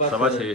6:15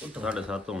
7:30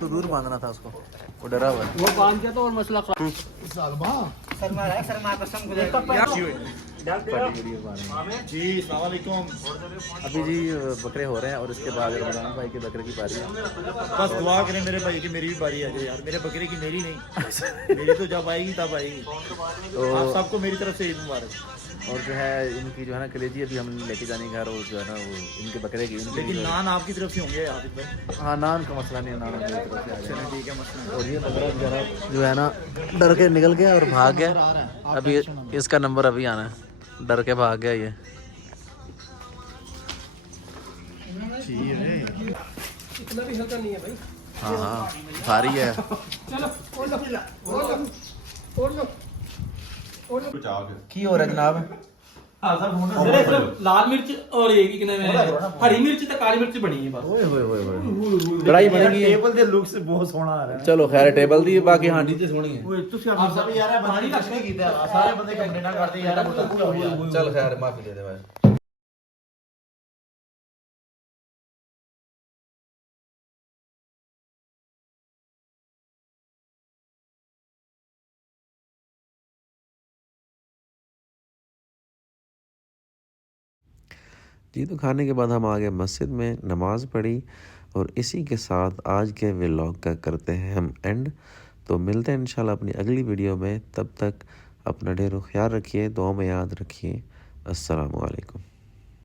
तो दूर बांधना था उसको, वो डरा हुआ है। वो बांध के तो और मसला खराब। जी अस्सलाम वालेकुम। अभी जी बकरे हो रहे हैं और इसके बाद रमजान भाई के बकरे की बारी है। बस दुआ करें मेरे भाई की मेरी भी बारी आ जाए यार, मेरे बकरे की मेरी नहीं, मेरी तो जब आएगी तब आएगी। तो आप सबको मेरी तरफ से ईद मुबारक। और जो है इनकी जो है ना कलेजी अभी हम लेके जाने घर, और जो है ना वो इनके बकरे की इनकी लेकिन जो- नान आपकी तरफ से होंगे हाफिज भाई? हाँ नान का मसला नहीं है, नान मेरी तरफ से आ जाएगा। ठीक है मसला और ये बकरा जो है ना डर के निकल गया और भाग गया। अभी इसका नंबर अभी आना है, डर के भाग गया ये। इतना भी हल्का नहीं है भाई। हाँ हाँ भारी है। की हो रहा है जनाब? सिर्फ लाल मिर्च और ये की हरी मिर्च तो काली मिर्च बनी है बस। ओए होए होए होए कढ़ाई बनेगी। टेबल ਦੇ ਲੁੱਕ ਸੇ ਬਹੁਤ ਸੋਹਣਾ ਆ ਰਿਹਾ ਹੈ। चलो खैर टेबल दी बाकी हांडी ते सोनी है। ਓਏ ਤੁਸੀਂ ਆਪ ਸਭ ਯਾਰ ਇਹ ਬੰਦੇ ਕੁਛ ਨਹੀਂ ਕੀਤਾ, ਸਾਰੇ ਬੰਦੇ ਕੰਪਲੇਂਟਾਂ ਕਰਦੇ ਯਾਰ ਇਹ ਪੂਰਾ ਹੋ ਗਿਆ। चल खैर माफी दे दे भाई। जी तो खाने के बाद हम आ गए मस्जिद में, नमाज़ पढ़ी और इसी के साथ आज के व्लॉग का करते हैं हम एंड। तो मिलते हैं इंशाल्लाह अपनी अगली वीडियो में, तब तक अपना ढेरों ख्याल रखिए, दुआ में याद रखिए। अस्सलामु अलैकुम।